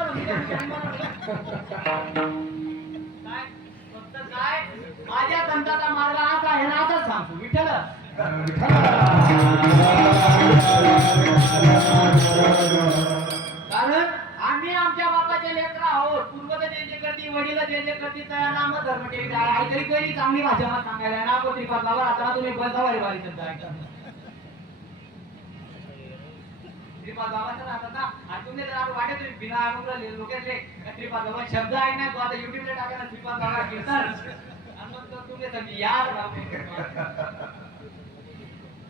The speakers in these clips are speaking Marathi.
काय फक्त काय माझ्या संताचा मार्ग हाच आहे ना, आताच सांगतो विठ्ठल. कारण आम्ही आमच्या बापाचे लेकर आहोत. पूर्वज जे जे करती, वडील जे जे करती त्या नाम धर्म ठेवी आहे. तरी काही चांगली भाषा मला सांगायला ना को श्रीपाद बाबा. आता तुम्ही बोलता वारी शब्द ऐका. श्रीपाद बाबाचं राहतात ना, आणि तुम्ही जर वाटे तुम्ही बिना अनुग्रह लोकांचे श्रीपाद बाबा शब्द ऐकणार तो आता युट्यूबला टाकायला श्रीपाद बाबा कीर्तन आणि मग तुम्ही सांगते यार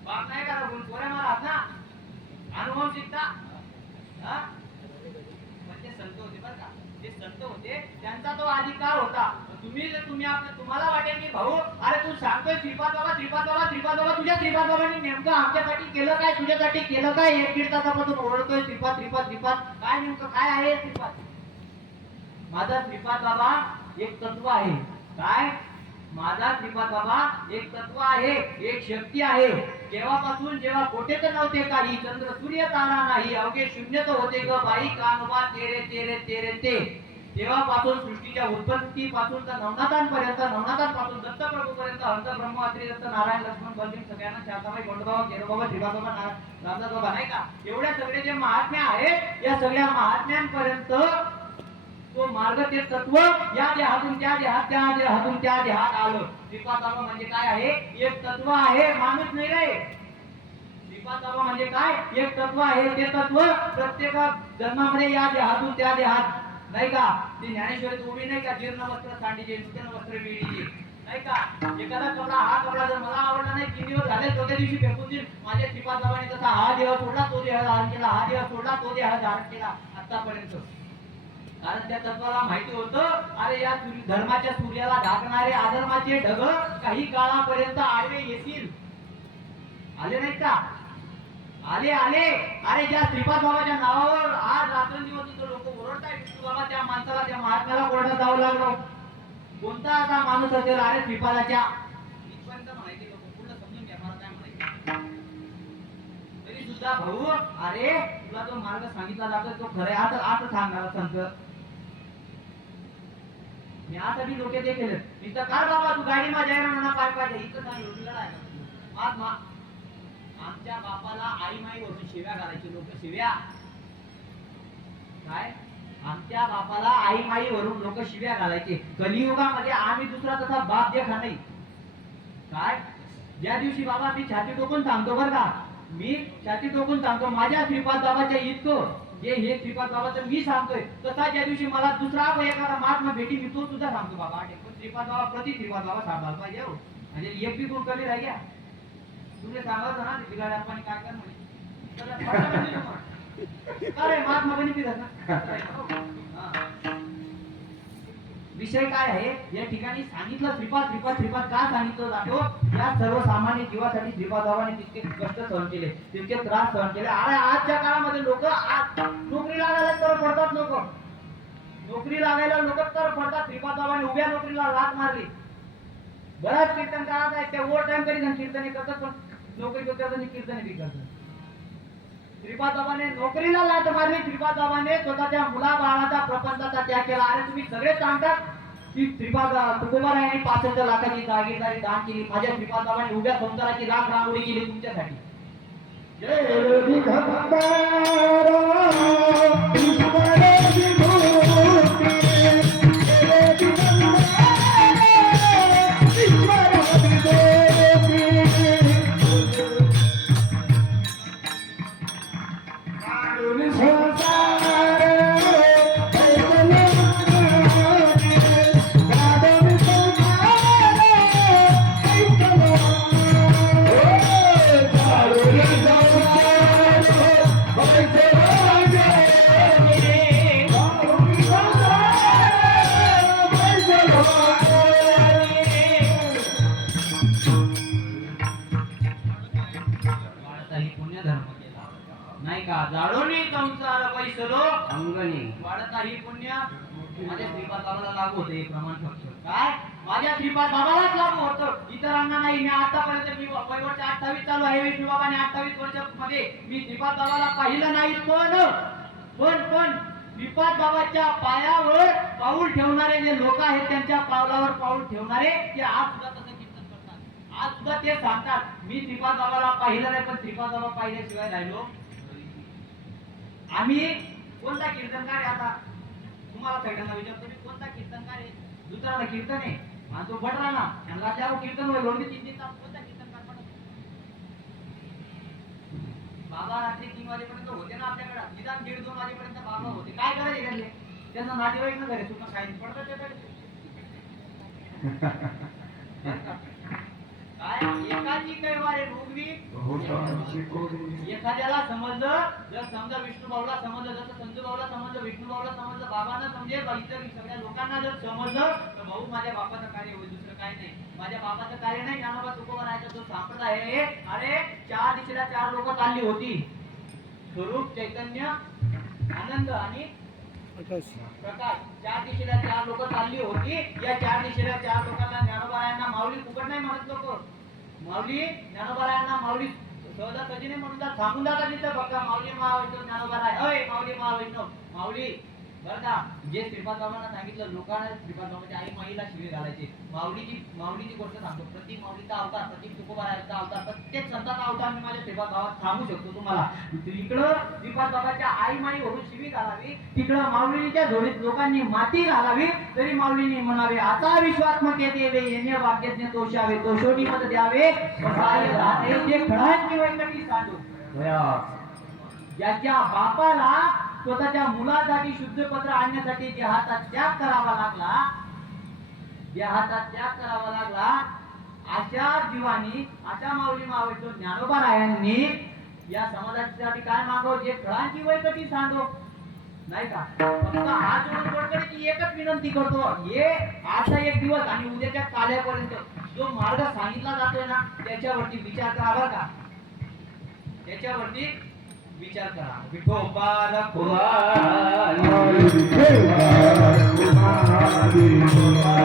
बाप नाही करा बोल पोरे महाराज ना अनुभव शिकता. म्हणजे संत होते बरं का, जे संत होते त्यांचा तो अधिकार होता. तुम्ही आपलं तुम्हाला वाटेल की भाऊ अरे तू सांगतोय श्रीपाद बाबा श्रीपाद बाबा श्रीपाद बाबा, तुझ्या श्रीपाद बाबांनी नेमकं आमच्यासाठी केलं काय, तुझ्यासाठी केलं काय, एक दीड तासापासून ओरडतोय श्रीपाद श्रीपाद श्रीपाद, काय नेमकं काय आहे श्रीपाद. माझा श्रीपाद बाबा एक तत्व आहे. काय माझा श्रीपाद बाबा एक तत्व आहे, एक शक्ती आहे. जेव्हापासून जेव्हा कोठेच नव्हते काही, चंद्र सूर्य तारा नाही, अवघे शून्यत होते ग बाई कानोबा तेरे तेरे तेरे ते. तेव्हापासून सृष्टीच्या उत्पत्तीपासून तर नवनाथांपर्यंत, नवनाथांपासून दत्तप्रभूपर्यंत, हंस ब्रह्म अत्री दत्त नारायण लक्ष्मण बलदेव सगळ्यांना शांताबाई गोंडबाबा केरोबाबा श्रीपाद बाबा रामदास बाबा नाही का, एवढ्या सगळे जे महात्म्य आहेत या सगळ्या महात्म्यांपर्यंत तो मार्ग ते तत्व या देहातून त्या देहात, त्या देहातून त्या देहात आलं. श्रीपाद बाबा म्हणजे काय आहे, एक तत्व आहे, माणूस नाही रे. श्रीपाद बाबा म्हणजे काय, एक तत्व आहे. ते तत्व प्रत्येक जन्मामध्ये या देहातून त्या देहात नाही का. ती ज्ञानेश्वरी उभी नाही का, जीर्ण वस्त्र सांडीचे, नूतन वस्त्र वेडीचे नाही का. एखादा कपडा हा कपडा जर मला आवडला नाही, 3 दिवस झाले, चौथ्या दिवशी फेकून देईल. माझ्या श्रीपाद बाबांनी तसा हा देह सोडला, तो देह धारण केला, हा देह सोडला, तो देह धारण केला आतापर्यंत. कारण त्या तत्वाला माहिती होतं अरे या धर्माच्या सूर्याला ढाकणारे अधर्माचे ढग काही काळापर्यंत आडवे येतील. आले नाहीत का, आले आले. अरे ज्या श्रीपाद बाबाच्या नावावर आज रात्रंदिवस इथं लोक ओरडताय विष्णू बाबा, त्या माणसाला त्या महात्म्याला कोर्टात जावं लागलं. कोणता असा माणूस असेल अरे श्रीपादाच्या इथपर्यंत माहिती लोक पूर्ण समजून घ्या मला काय म्हणायचं. तरी सुद्धा भाऊ अरे तुला जो मार्ग सांगितला जातो तो खरं आहे असं सांगणार संत. मी यासाठी लोक ते केलं इथं काय बाबा तू गाडी माझ्या ना पाय पाय इथं काय रोडला आहे आज आमच्या बापाला आई माई वरून शिव्या घालायची लोक. शिव्या काय आमच्या बापाला आई माई वरून लोक शिव्या घालायचे. कलियुगामध्ये आम्ही दुसरा तसा बाप देखा नाही. काय ज्या दिवशी बाबा मी छाती टोकून सांगतो बरं का, मी छाती टोकून सांगतो माझ्या श्रीपाद बाबाच्या इतकं जे हे श्रीपाद बाबाचं मी सांगतोय तसा ज्या दिवशी मला दुसरा एखादा महात्मा भेटी मी तो सुद्धा सांगतो बाबा. पण श्रीपाद बाबा प्रति श्रीपाद बाबा सांभाळ पाहिजे हो. म्हणजे एक बी कोण कमी राहिल्या तुझे सांगायचं ना बिघाड आपण काय कर म्हणे अरे महात्मा बनी पितात ना. विषय काय आहे या ठिकाणी सांगितलं श्रीपाद श्रीपाद श्रीपाद का सांगितलं जातो, या सर्वसामान्य जीवासाठी श्रीपाद बाबांनी तितके कष्ट सहन केले, तितके त्रास सहन केले. अरे आजच्या काळामध्ये लोक आज नोकरी लागायला तर पडतात, लोक नोकरी लागायला लोक तर पडतात. श्रीपाद बाबांनी उभ्या नोकरीला लाथ मारली. बऱ्याच कीर्तन काळात आहेत त्या ओव्हर टाइम करीत कीर्तने करतात, पण नोकरी करतात आणि कीर्तने बी करतात. श्रीपाद बाबाने नोकरीला लाथ मारली. श्रीपाद बाबाने स्वतःच्या मुला बाळाचा प्रपंचाचा त्याग केला. अरे तुम्ही सगळे सांगतात की श्रीपाद तुकोबारायांनी 65 लाखाची जागीरदारी दान केली. माझ्या श्रीपाद बाबांनी उभ्या संसाराची राख रांगोळी केली तुमच्यासाठी. नाही का जाडोनी संसार पैसलो अंगणी वाढताही पुण्य. माझ्या श्रीपाद बाबाला लागू होते प्रमाण फक्त काय माझ्या श्रीपाद बाबालाच लागू होतं, इतरांना नाही. मी आतापर्यंत मी वर्ष 28 चालू आहे. विष्णू बाबाने 28 वर्षामध्ये मी श्रीपाद बाबाला पाहिलं नाही. पण श्रीपाद बाबाच्या पायावर पाऊल ठेवणारे जे लोक आहेत, त्यांच्या पावलावर पाऊल ठेवणारे ते आज सुद्धा तसं कीर्तन करतात. आज सुद्धा ते सांगतात, मी श्रीपाद बाबाला पाहिलं नाही, पण श्रीपाद बाबा पाहिल्याशिवाय राहिलो. आम्ही कोणता कीर्तनकार आहे? आता तुम्हाला सगळ्यांना विचारतो, मी कोणता कीर्तनकार आहे? दुसरा कीर्तन आहे आणि तो बडरा ना त्यांना त्या कीर्तन होईल लोणी 3 तास. कोणता कीर्तनकार पडत? बाबा रात्री 3 वाजेपर्यंत होते ना आपल्याकडे, निदान 1:30-2 वाजेपर्यंत बाबा होते. काय करायचे त्यांनी? त्यांना नातेवाईक ना घरी सुद्धा साईन पडतात त्याकडे. काय एकाची कैवारे भोगवी. एखाद्याला समजलं, जर समजा विष्णू भाऊला समजलं, जसं संजू भाऊला समजलं, विष्णू भाऊला समजलं, बाबांना समजेल, इतर सगळ्या लोकांना जर समजलं तर भाऊ माझ्या बापाचं कार्य होईल, दुसरं काय नाही. माझ्या बापाचं कार्य नाही, ज्ञानोबा तुकोबारायचा जो संप्रदाय आहे. अरे 4 दिशेला 4 लोक चालली होती, स्वरूप, चैतन्य, आनंद आणि प्रकाश. 4 दिशेला 4 लोक चालली होती. या 4 दिशेला 4 लोकांना ज्ञानोबारायांना माऊली फुकट नाही म्हणत लोक. माऊली ज्ञानोबारायांना माऊली सहजासहजी नाही म्हणून जात, थांबून जातात तिथं फक्त माऊली महावैष्णव ज्ञानोबाराय, अय माऊली महावैष्णव. माऊली बरं का, जे श्रीपाद बाबांना सांगितलं, लोकांना श्रीपाद बाबाच्या आई माईला शिवी घालायचे. माऊलीची गोष्ट सांगतो, प्रत्येक माऊलीचा अवतार, प्रत्येक तुकोबारायांचा अवतार, प्रत्येक संतांचा अवतार मी माझ्या श्रीपाद बाबात सांगू शकतो तुम्हाला. इकडं श्रीपाद बाबाच्या आई माई वरून शिवी घालावी, तिकडं माऊलीच्या झोळीत लोकांनी माती घालावी, तरी माऊलीने म्हणावे, आता विश्वात्मक येते येणे वाक्यज्ञ तोषावे, तोषोनी मत द्यावे, जे खडांची वैकटी सांडू. ज्याच्या बापाला स्वतःच्या मुलासाठी शुद्ध पत्र आणण्यासाठी देहाचा त्याग करावा लागला, अशा जीवानी, अशा माऊली महावैष्णव ज्ञानोबारायांनी या समाजासाठी काय मागव, जे फळांची वैकटी सांडो, नाही का. फक्त हात जोडून वडकडीची एकच विनंती करतो, हे आजचा एक दिवस आणि उद्याच्या काल्यापर्यंत जो मार्ग सांगितला जातोय ना, त्याच्यावरती विचार करा बरं का, त्याच्यावरती विचार करा. विठोबा रखवारी, विठोबा रखवारी.